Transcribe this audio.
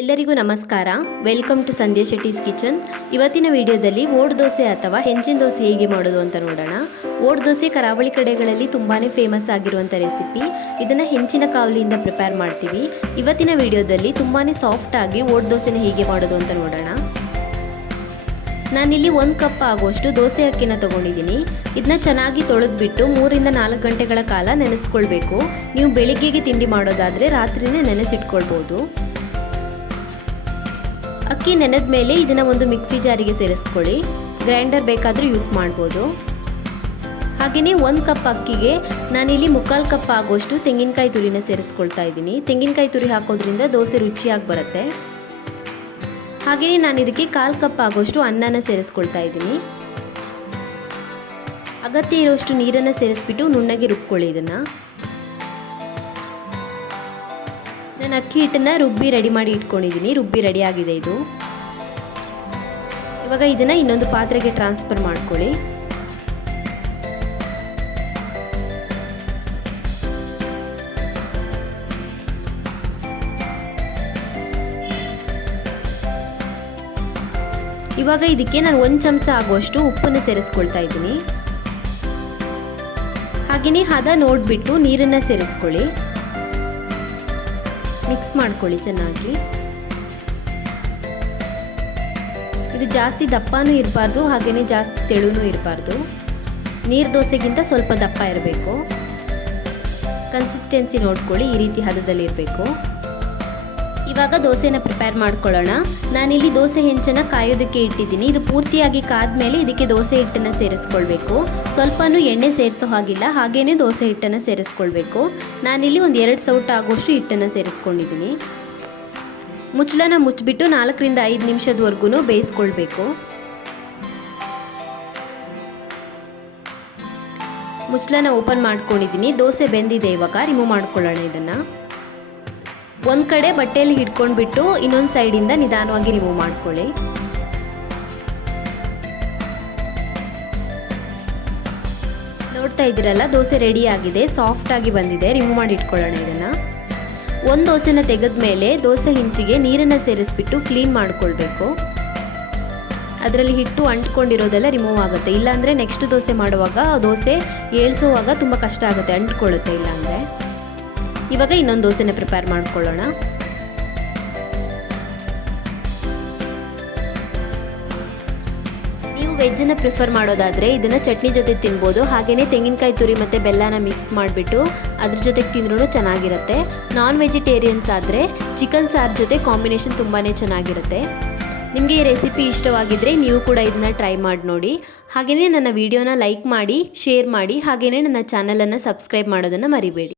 ಎಲ್ಲರಿಗೂ ನಮಸ್ಕಾರ. Welcome to Sandhya Shetty's kitchen ಇವತ್ತಿನ ವಿಡಿಯೋದಲ್ಲಿ ಓಡ್ ದೋಸೆ ಅಥವಾ ಹೆಂಚಿನ ದೋಸೆ ಹೇಗೆ ಮಾಡೋದು ಅಂತ ನೋಡೋಣ. ಓಡ್ ದೋಸೆ ಕರಾವಳಿ ಕಡೆಗಳಲ್ಲಿ ತುಂಬಾ ಫೇಮಸ್ ಆಗಿರುವಂಥ ರೆಸಿಪಿ ಇದನ್ನು ಹೆಂಚಿನ ಕಾವಲಿಯಿಂದ ಪ್ರಿಪೇರ್ ಮಾಡ್ತೀವಿ. ಇವತ್ತಿನ ವಿಡಿಯೋದಲ್ಲಿ ತುಂಬಾ ಆಗಿ ಓಡ್ ದೋಸೆನ ಹೇಗೆ ಮಾಡೋದು ಅಂತ ನೋಡೋಣ. ನಾನಿಲ್ಲಿ ಒಂದು ಕಪ್ ಆಗುವಷ್ಟು ದೋಸೆ ಅಕ್ಕಿನ ತಗೊಂಡಿದ್ದೀನಿ. ಇದನ್ನ ಚೆನ್ನಾಗಿ ತೊಳೆದ್ಬಿಟ್ಟು ಮೂರಿಂದ ನಾಲ್ಕು ಗಂಟೆಗಳ ಕಾಲ ನೆನೆಸ್ಕೊಳ್ಬೇಕು. ನೀವು ಬೆಳಿಗ್ಗೆಗೆ ತಿಂಡಿ ಮಾಡೋದಾದರೆ ರಾತ್ರಿನೇ ನೆನೆಸಿಟ್ಕೊಳ್ಬೋದು. ಅಕ್ಕಿ ನೆನೆದ ಮೇಲೆ ಇದನ್ನು ಒಂದು ಮಿಕ್ಸಿ ಜಾರಿಗೆ ಸೇರಿಸ್ಕೊಳ್ಳಿ. ಗ್ರೈಂಡರ್ ಬೇಕಾದರೂ ಯೂಸ್ ಮಾಡ್ಬೋದು. ಹಾಗೆಯೇ ಒಂದು ಕಪ್ ಅಕ್ಕಿಗೆ ನಾನಿಲ್ಲಿ ಮುಕ್ಕಾಲು ಕಪ್ ಆಗೋಷ್ಟು ತೆಂಗಿನಕಾಯಿ ತುರಿನ ಸೇರಿಸ್ಕೊಳ್ತಾ ಇದ್ದೀನಿ. ತೆಂಗಿನಕಾಯಿ ತುರಿ ಹಾಕೋದ್ರಿಂದ ದೋಸೆ ರುಚಿಯಾಗಿ ಬರುತ್ತೆ. ಹಾಗೆಯೇ ನಾನು ಇದಕ್ಕೆ ಕಾಲು ಕಪ್ ಆಗೋಷ್ಟು ಅನ್ನನ ಸೇರಿಸ್ಕೊಳ್ತಾ ಇದ್ದೀನಿ. ಅಗತ್ಯ ಇರೋಷ್ಟು ನೀರನ್ನು ಸೇರಿಸ್ಬಿಟ್ಟು ನುಣ್ಣಗೆ ರುಬ್ಕೊಳ್ಳಿ ಇದನ್ನು. ನಾನು ಅಕ್ಕಿ ಹಿಟ್ಟನ್ನು ರುಬ್ಬಿ ರೆಡಿ ಮಾಡಿ ಇಟ್ಕೊಂಡಿದ್ದೀನಿ. ರುಬ್ಬಿ ರೆಡಿ ಆಗಿದೆ ಇದು. ಇವಾಗ ಇದನ್ನು ಇನ್ನೊಂದು ಪಾತ್ರೆಗೆ ಟ್ರಾನ್ಸ್ಫರ್ ಮಾಡ್ಕೊಳ್ಳಿ. ಇವಾಗ ಇದಕ್ಕೆ ನಾನು ಒಂದು ಚಮಚ ಆಗುವಷ್ಟು ಉಪ್ಪನ್ನು ಸೇರಿಸ್ಕೊಳ್ತಾ ಇದ್ದೀನಿ. ಹಾಗೆಯೇ ಹದ ನೋಡಿಬಿಟ್ಟು ನೀರನ್ನು ಸೇರಿಸ್ಕೊಳ್ಳಿ. ಮಿಕ್ಸ್ ಮಾಡ್ಕೊಳ್ಳಿ ಚೆನ್ನಾಗಿ. ಇದು ಜಾಸ್ತಿ ದಪ್ಪನೂ ಇರಬಾರ್ದು ಹಾಗೆಯೇ ಜಾಸ್ತಿ ತೆಳುನೂ ಇರಬಾರ್ದು. ನೀರು ದೋಸೆಗಿಂತ ಸ್ವಲ್ಪ ದಪ್ಪ ಇರಬೇಕು. ಕನ್ಸಿಸ್ಟೆನ್ಸಿ ನೋಡ್ಕೊಳ್ಳಿ, ಈ ರೀತಿ ಹದದಲ್ಲಿ ಇರಬೇಕು. ಇವಾಗ ದೋಸೆನ ಪ್ರಿಪೇರ್ ಮಾಡ್ಕೊಳ್ಳೋಣ. ನಾನಿಲ್ಲಿ ದೋಸೆ ಹೆಂಚನ್ನು ಕಾಯೋದಕ್ಕೆ ಇಟ್ಟಿದ್ದೀನಿ. ಇದು ಪೂರ್ತಿಯಾಗಿ ಕಾದ್ಮೇಲೆ ಇದಕ್ಕೆ ದೋಸೆ ಹಿಟ್ಟನ್ನು ಸೇರಿಸ್ಕೊಳ್ಬೇಕು. ಸ್ವಲ್ಪನೂ ಎಣ್ಣೆ ಸೇರಿಸೋ ಹಾಗಿಲ್ಲ. ಹಾಗೇನೆ ದೋಸೆ ಹಿಟ್ಟನ್ನು ಸೇರಿಸ್ಕೊಳ್ಬೇಕು. ನಾನಿಲ್ಲಿ ಒಂದು ಎರಡು ಸೌಟ್ ಆಗೋಷ್ಟು ಹಿಟ್ಟನ್ನು ಸೇರಿಸ್ಕೊಂಡಿದ್ದೀನಿ. ಮುಚ್ಚಳನ ಮುಚ್ಚಿಬಿಟ್ಟು ನಾಲ್ಕರಿಂದ ಐದು ನಿಮಿಷದವರೆಗೂ ಬೇಯಿಸ್ಕೊಳ್ಬೇಕು. ಮುಚ್ಚಳನ ಓಪನ್ ಮಾಡ್ಕೊಂಡಿದ್ದೀನಿ. ದೋಸೆ ಬೆಂದಿದೆ ಇವಾಗ. ರಿಮೂವ್ ಮಾಡ್ಕೊಳ್ಳೋಣ ಇದನ್ನು. ಒಂದು ಕಡೆ ಬಟ್ಟೆಯಲ್ಲಿ ಹಿಡ್ಕೊಂಡ್ಬಿಟ್ಟು ಇನ್ನೊಂದು ಸೈಡಿಂದ ನಿಧಾನವಾಗಿ ರಿಮೂವ್ ಮಾಡ್ಕೊಳ್ಳಿ. ನೋಡ್ತಾ ಇದ್ದೀರಲ್ಲ, ದೋಸೆ ರೆಡಿ ಆಗಿದೆ ಸಾಫ್ಟ್ ಆಗಿ ಬಂದಿದೆ ರಿಮೂವ್ ಮಾಡಿ ಇಟ್ಕೊಳ್ಳೋಣ ಇದನ್ನು. ಒಂದು ದೋಸೆನ ತೆಗೆದ ಮೇಲೆ ದೋಸೆ ಹಿಂಚಿಗೆ ನೀರನ್ನು ಸೇರಿಸ್ಬಿಟ್ಟು ಕ್ಲೀನ್ ಮಾಡ್ಕೊಳ್ಬೇಕು. ಅದರಲ್ಲಿ ಹಿಟ್ಟು ಅಂಟ್ಕೊಂಡಿರೋದೆಲ್ಲ ರಿಮೂವ್ ಆಗುತ್ತೆ. ಇಲ್ಲಾಂದರೆ ನೆಕ್ಸ್ಟ್ ದೋಸೆ ಮಾಡುವಾಗ ದೋಸೆ ಏಳ್ಸೋವಾಗ ತುಂಬ ಕಷ್ಟ ಆಗುತ್ತೆ, ಅಂಟ್ಕೊಳ್ಳುತ್ತೆ ಇಲ್ಲಾಂದರೆ. ಇವಾಗ ಇನ್ನೊಂದು ದೋಸೆನ ಪ್ರಿಪೇರ್ ಮಾಡ್ಕೊಳ್ಳೋಣ. ನೀವು ವೆಜ್ಜನ್ನು ಪ್ರಿಫರ್ ಮಾಡೋದಾದರೆ ಇದನ್ನು ಚಟ್ನಿ ಜೊತೆ ತಿನ್ಬೋದು. ಹಾಗೆಯೇ ತೆಂಗಿನಕಾಯಿ ತುರಿ ಮತ್ತು ಬೆಲ್ಲನ ಮಿಕ್ಸ್ ಮಾಡಿಬಿಟ್ಟು ಅದ್ರ ಜೊತೆಗೆ ತಿಂದ್ರೂ ಚೆನ್ನಾಗಿರುತ್ತೆ. ನಾನ್ ವೆಜಿಟೇರಿಯನ್ಸ್ ಆದರೆ ಚಿಕನ್ ಸಾರ್ ಜೊತೆ ಕಾಂಬಿನೇಷನ್ ತುಂಬಾ ಚೆನ್ನಾಗಿರುತ್ತೆ. ನಿಮಗೆ ಈ ರೆಸಿಪಿ ಇಷ್ಟವಾಗಿದ್ದರೆ ನೀವು ಕೂಡ ಇದನ್ನ ಟ್ರೈ ಮಾಡಿ ನೋಡಿ. ಹಾಗೆಯೇ ನನ್ನ ವಿಡಿಯೋನ ಲೈಕ್ ಮಾಡಿ ಶೇರ್ ಮಾಡಿ ಹಾಗೆಯೇ ನನ್ನ ಚಾನಲನ್ನು ಸಬ್ಸ್ಕ್ರೈಬ್ ಮಾಡೋದನ್ನು ಮರಿಬೇಡಿ.